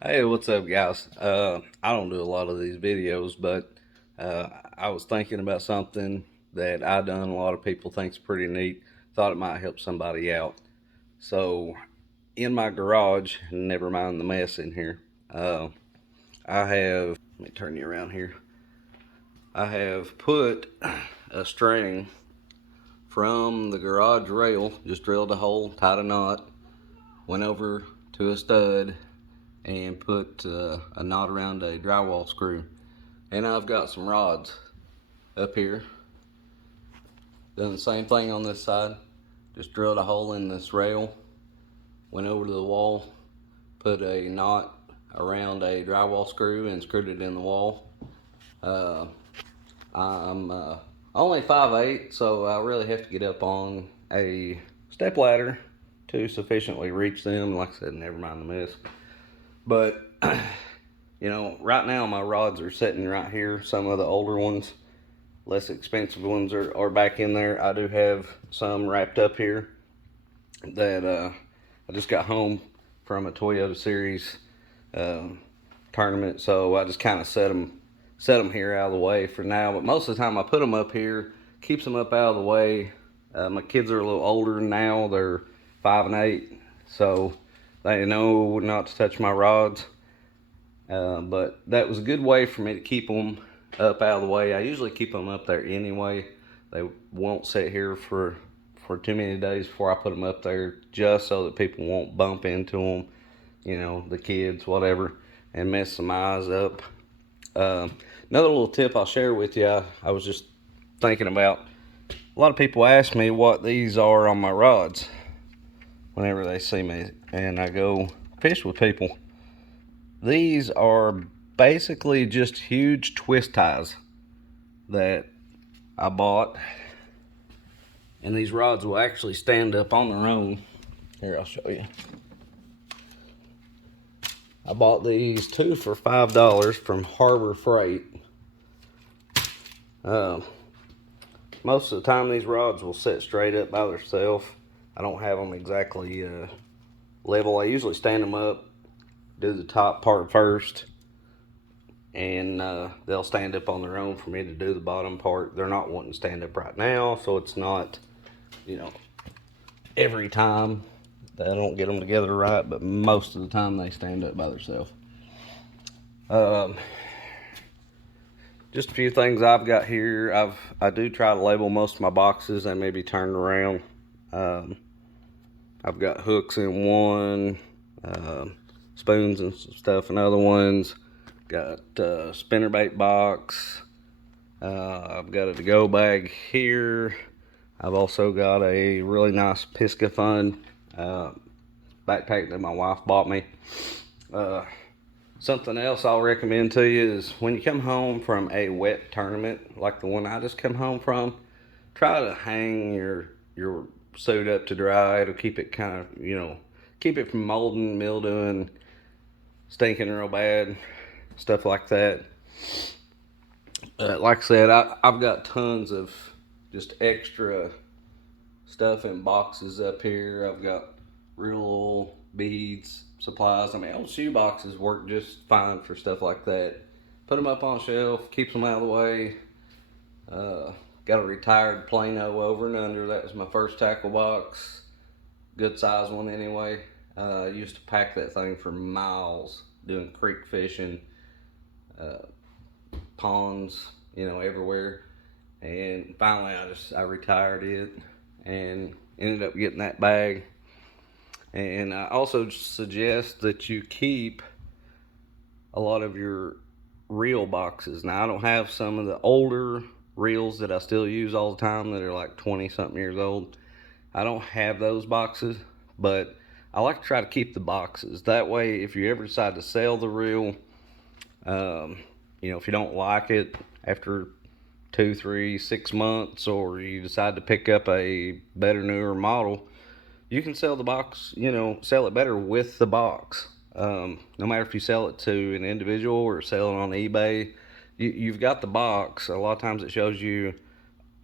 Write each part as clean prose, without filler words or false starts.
Hey, what's up, guys? I don't do a lot of these videos, but I was thinking about something that I done. A lot of people think's pretty neat. Thought it might help somebody out. So, in my garage, never mind the mess in here. I have. Let me turn you around here. I have put a string from the garage rail. Just drilled a hole, tied a knot, went over to a stud, and put a knot around a drywall screw. And I've got some rods up here. Done the same thing on this side. Just drilled a hole in this rail, went over to the wall, put a knot around a drywall screw and screwed it in the wall. Uh, I'm only 5'8", so I really have to get up on a step ladder to sufficiently reach them. Like I said, never mind the mess. But right now my rods are sitting right here. Some of the older ones, less expensive ones are back in there. I do have some wrapped up here that I just got home from a Toyota Series uh, tournament, so I just kind of set them here out of the way for now. But most of the time I put them up here, keeps them up out of the way. My kids are a little older now; they're 5 and 8, so they know not to touch my rods. But that was a good way for me to keep them up out of the way. I usually keep them up there anyway. They won't sit here for too many days before I put them up there, just so that people won't bump into them, the kids, whatever, and mess some eyes up. Uh, Another little tip I'll share with you, I was just thinking about. A lot of people ask me what these are on my rods whenever they see me, and I go fish with people. These are basically just huge twist ties that I bought, and these rods will actually stand up on their own. Here, I'll show you. I bought these two for $5 from Harbor Freight. Uh, Most of the time, these rods will sit straight up by themselves. I don't have them exactly level. I usually stand them up, do the top part first, and they'll stand up on their own for me to do the bottom part. They're not wanting to stand up right now, so it's not, you know, every time I don't get them together right, but most of the time they stand up by themselves. Um, just a few things I've got here. I do try to label most of my boxes. They may be turned around. Um, I've got hooks in one, spoons and stuff in other ones. Got a spinnerbait box. I've got a to-go bag here. I've also got a really nice Pisca Fun backpack that my wife bought me. Something else I'll recommend to you is when you come home from a wet tournament like the one I just come home from, try to hang your suit up to dry. It'll keep it kind of, keep it from molding, mildewing, stinking real bad, stuff like that. Like I said, I've got tons of just extra stuff in boxes up here. I've got real oil, beads, supplies. I mean, old shoe boxes work just fine for stuff like that. Put them up on a shelf, keeps them out of the way. Got a retired Plano over and under. That was my first tackle box. Good size one anyway. I used to pack that thing for miles doing creek fishing, uh, ponds, everywhere. And finally, I retired it and ended up getting that bag. And I also suggest that you keep a lot of your reel boxes. Now, I don't have some of the older reels that I still use all the time that are like 20 something years old. I don't have those boxes, but I like to try to keep the boxes. That way, if you ever decide to sell the reel, if you don't like it after 2, 3, 6 months, or you decide to pick up a better, newer model, you can sell the box, sell it better with the box. No matter if you sell it to an individual or sell it on eBay, you've got the box. A lot of times it shows you,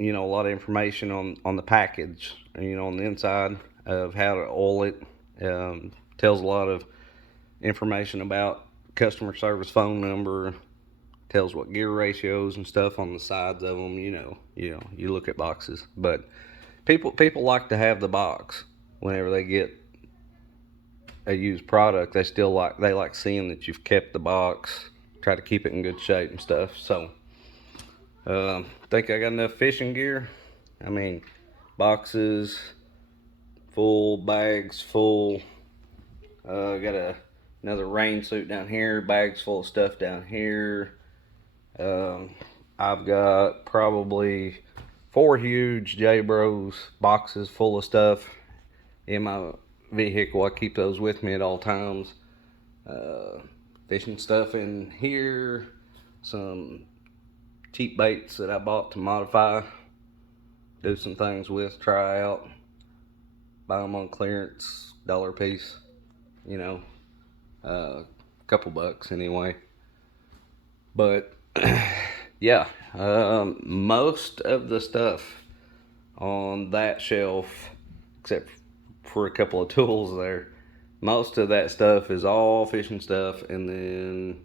a lot of information on the package, on the inside of how to oil it. Tells a lot of information about customer service phone number, tells what gear ratios and stuff on the sides of them. You look at boxes, but people like to have the box whenever they get a used product. They like seeing that you've kept the box, try to keep it in good shape and stuff. So think I got enough fishing gear. I mean, boxes full, bags full. Got another rain suit down here, bags full of stuff down here. I've got probably 4 huge J-Bros boxes full of stuff in my vehicle. I keep those with me at all times. Fishing stuff in here, some cheap baits that I bought to modify, do some things with, try out, buy them on clearance, $1 a piece, a couple bucks anyway. But yeah, most of the stuff on that shelf, except for a couple of tools there, most of that stuff is all fishing stuff, and then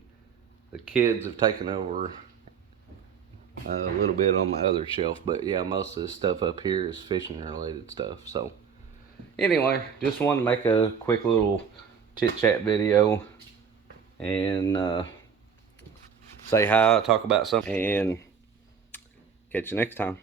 the kids have taken over a little bit on my other shelf. But yeah, most of this stuff up here is fishing related stuff. So anyway, just wanted to make a quick little chit chat video and say hi, talk about something, and catch you next time.